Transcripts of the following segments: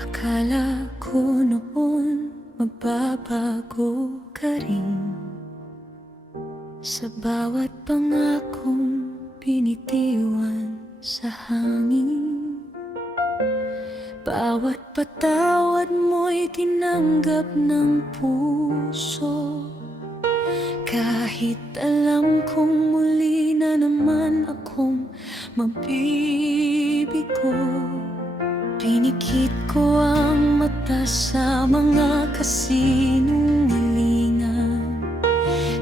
Akala ko noon magbabago ka rin, sa bawat pangakong binitiwan sa hangin. Bawat patawad mo'y tinanggap ng puso, kahit alam kong muli na naman akong mabibigo. Pinikit ko ang mata sa mga kasinungalingan,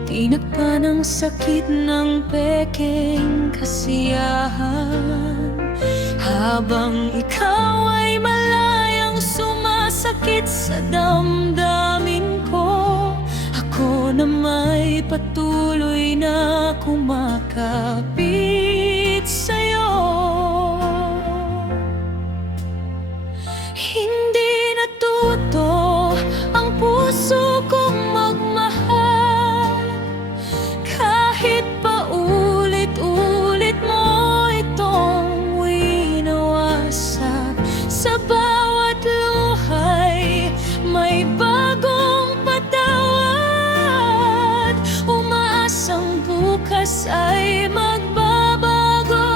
tinagpa ng sakit ng pekeng kasiyahan. Habang ikaw ay malayang sumasakit sa damdamin ko, ako na may patuloy na kumakapit sa'yo. Hindi natuto ang puso kong magmahal, kahit paulit-ulit mo itong winawasak. Sa bawat luhay may bagong patawad, umaasang bukas ay magbabago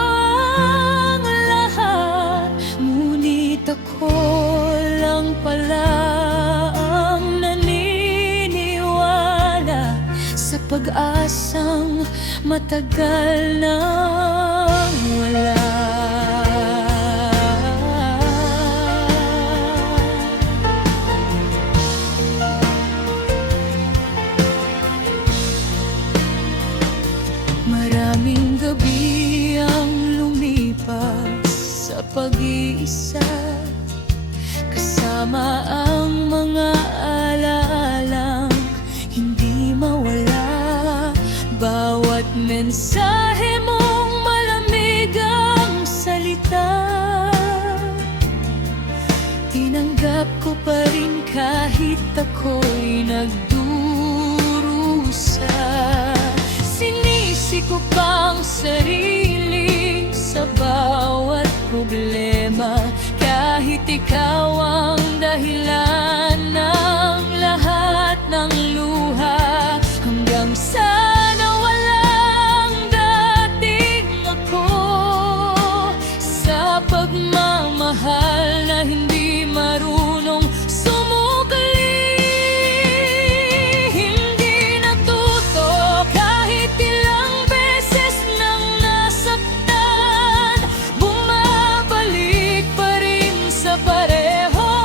ang lahat. Ngunit ako lang pala ang naniniwala sa pag-asang matagal nang wala. Maraming gabi ang lumipas sa pag-iisa, kasama ang mga alaalang hindi mawala. Bawat mensahe mong malamig ang salita, tinanggap ko pa rin kahit ako'y nagdurusa. Sinisi ko pang sarili sa bawat problema, kahit ikaw ang dahilan ng lahat ng luha. Hanggang sa nawalang dating ako sa pagmamahal na hindi marunong sumukli. Hindi natuto kahit ilang beses nang nasaktan, bumabalik pa rin sa pareho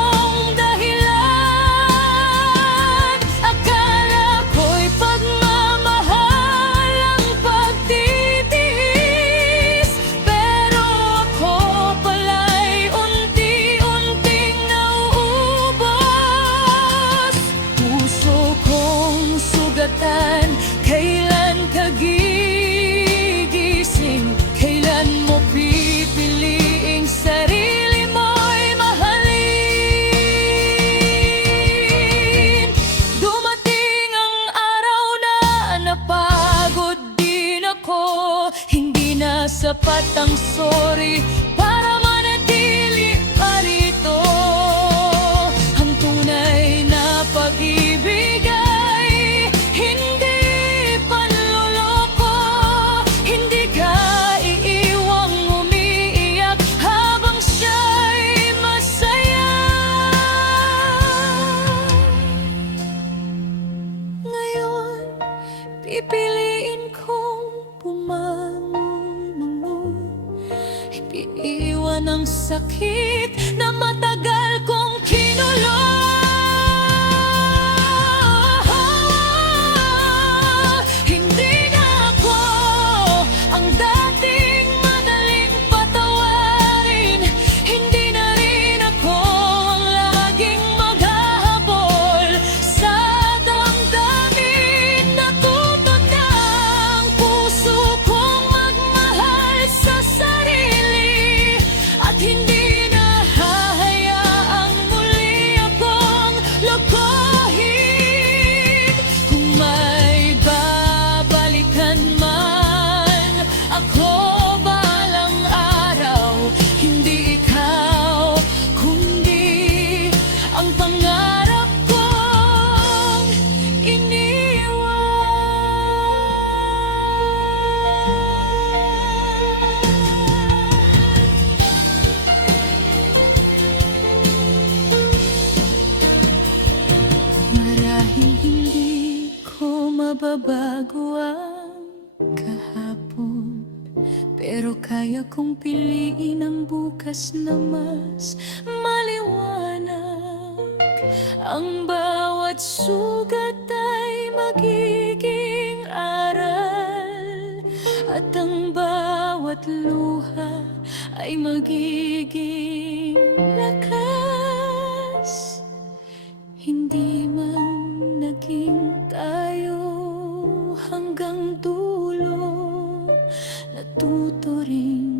mababago ang kahapon, pero kaya kong piliin ang bukas na mas maliwanag. Ang bawat sugat ay magiging aral, at ang bawat luha ay magiging lakas. Hindi man naging tayo hanggang dulo, natuto rin